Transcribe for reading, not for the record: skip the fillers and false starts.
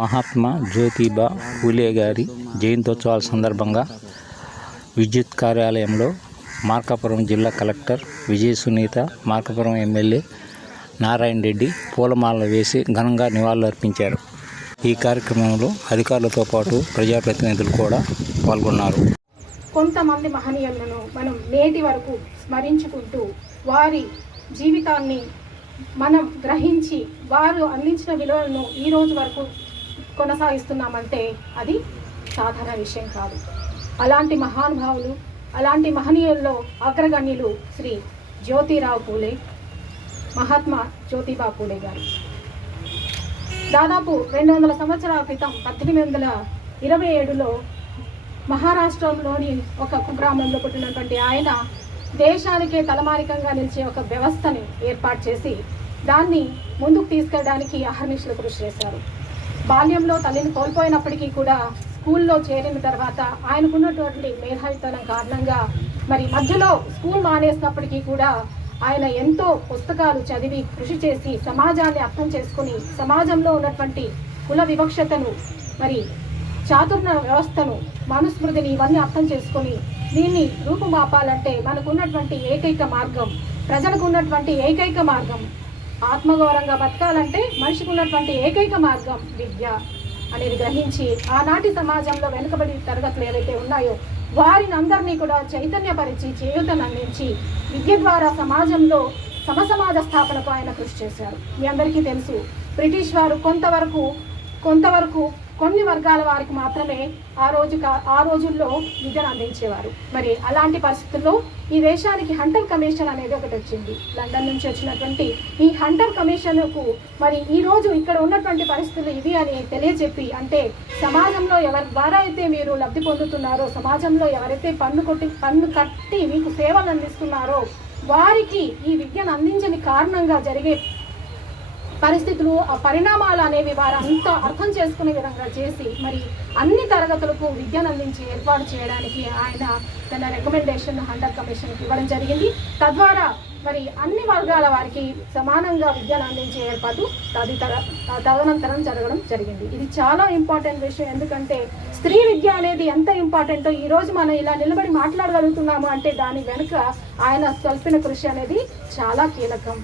మహాత్మా జ్యోతిబా ఫూలే గారి జయంత్యోత్సవాల సందర్భంగా విద్యుత్ కార్యాలయంలో మార్కాపురం జిల్లా కలెక్టర్ విజయ సునీత, మార్కాపురం ఎమ్మెల్యే నారాయణ రెడ్డి పూలమాలలు వేసి ఘనంగా నివాళులర్పించారు. ఈ కార్యక్రమంలో అధికారులతో పాటు ప్రజాప్రతినిధులు కూడా పాల్గొన్నారు. కొంతమంది మహనీయులను మనం నేటి వరకు స్మరించుకుంటూ వారి జీవితాన్ని మనం గ్రహించి వారు అందించిన విలువలను ఈ రోజు వరకు కొనసాగిస్తున్నామంటే అది సాధారణ విషయం కాదు. అలాంటి మహానుభావులు, అలాంటి మహనీయుల్లో అగ్రగణ్యులు శ్రీ జ్యోతిరావు పూలే, మహాత్మా జ్యోతిబా పూలే గారు. దాదాపు 200 సంవత్సరాల క్రితం 1827లో మహారాష్ట్రంలోని ఒక కుగ్రామంలో పుట్టినటువంటి ఆయన దేశానికే తలమానికంగా నిలిచే ఒక వ్యవస్థని ఏర్పాటు చేసి దాన్ని ముందుకు తీసుకెళ్ళడానికి అహర్నిశలు కృషి చేశారు. బాల్యంలో తల్లిని కోల్పోయినప్పటికీ కూడా స్కూల్లో చేరిన తర్వాత ఆయనకున్నటువంటి మేధావితనం కారణంగా మధ్యలో స్కూల్ మానేసినప్పటికీ కూడా ఆయన ఎంతో పుస్తకాలు చదివి కృషి చేసి సమాజాన్ని అర్థం చేసుకుని సమాజంలో ఉన్నటువంటి కుల వివక్షతను, చాతుర్ణ వ్యవస్థను, మనుస్మృతిని ఇవన్నీ అర్థం చేసుకొని దీన్ని రూపుమాపాలంటే మనకున్నటువంటి ఏకైక మార్గం, ప్రజలకు ఉన్నటువంటి ఏకైక మార్గం, ఆత్మగౌరవంగా బతకాలంటే మనిషికి ఉన్నటువంటి ఏకైక మార్గం విద్య అనేది గ్రహించి ఆనాటి సమాజంలో వెనుకబడి తరగతులు ఏవైతే ఉన్నాయో వారిని అందరినీ కూడా చైతన్యపరిచి చేయూతను అందించి విద్య ద్వారా సమాజంలో సమసమాజ స్థాపనకు ఆయన కృషి చేశారు. మీ అందరికీ తెలుసు, బ్రిటిష్ వారు కొంతవరకు కొన్ని వర్గాల వారికి మాత్రమే ఆ రోజుల్లో విద్యను అందించేవారు. అలాంటి పరిస్థితుల్లో ఈ దేశానికి హంటర్ కమిషన్ అనేది ఒకటి వచ్చింది. లండన్ నుంచి వచ్చినటువంటి ఈ హంటర్ కమిషన్కు ఈ రోజు ఇక్కడ ఉన్నటువంటి పరిస్థితులు ఇవి అని తెలియజెప్పి, అంటే సమాజంలో ఎవరి ద్వారా అయితే మీరు లబ్ధి పొందుతున్నారో, సమాజంలో ఎవరైతే పన్ను కట్టి మీకు సేవలు అందిస్తున్నారో వారికి ఈ విద్యను అందించని కారణంగా జరిగే పరిస్థితులు, ఆ పరిణామాలు అనేవి వారు అంతా అర్థం చేసుకునే విధంగా చేసి అన్ని తరగతులకు విద్యను అందించి ఏర్పాటు చేయడానికి ఆయన తన రికమెండేషన్ హంటర్ కమిషన్కి ఇవ్వడం జరిగింది. తద్వారా అన్ని వర్గాల వారికి సమానంగా విద్యను అందించే ఏర్పాటు తదనంతరం జరగడం జరిగింది. ఇది చాలా ఇంపార్టెంట్ విషయం. ఎందుకంటే స్త్రీ విద్య అనేది ఎంత ఇంపార్టెంటో ఈరోజు మనం ఇలా నిలబడి మాట్లాడగలుగుతున్నాము అంటే దాని వెనుక ఆయన స్వల్పిన కృషి అనేది చాలా కీలకం.